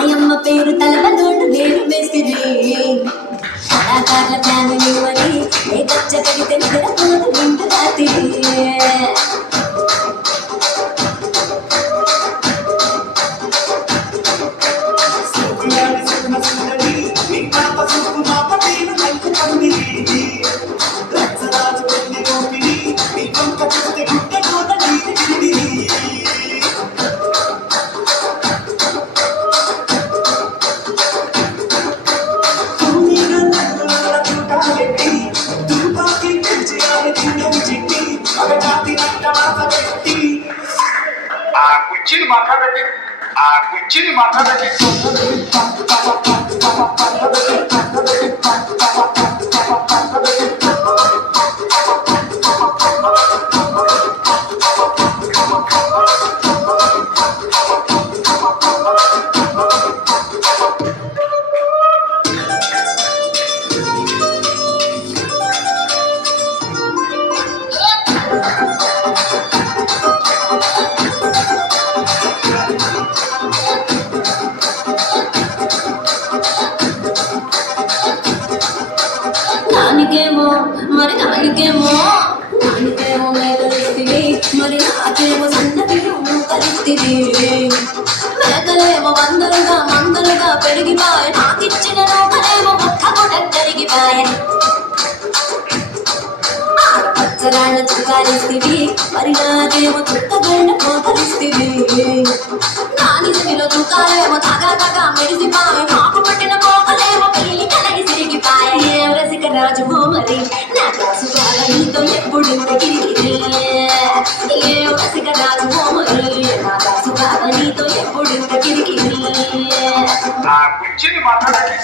మాయమ్మ పేరు తలవలోడు నేను మేస్తిరి కళాకారుల ప్లాన్ ఇవ్వని ఏ గచ్చ కడితే నిద్రపోదు నిండు రాత్రి కుర్చీని మాట్లాడండి ఆ కుర్చీని మాట్లాడండి దానికేమో దానికేమో మేకలిస్తివి మరి నాకేమో సన్నది కలిస్తివి మేకలేమో మందలుగా పెరిగిపాయ నాకిచ్చిన నూకలేమో మొక్క కూడా కరిగిపాయ పచ్చగాళ్ళ చుక్కాలిస్తివి మరి నాకేమో చుక్కగళ్ళ కోతలిస్తివి నాని చెవిలో చుక్కాలేమో తగా మెరిసిపాయ నాకు పట్టిన కోకలేమో పెళ్లి కలగి తిరిగిపాయ రాజు మరి నా కాసు బాగా నీతో ఎప్పుడు గిరిగిరి ఏ రసిక రాజు మరి నా కాసు బాగా నీతో ఎప్పుడు గిరిగిరి ఆ కుర్చీని మాట్లాడండి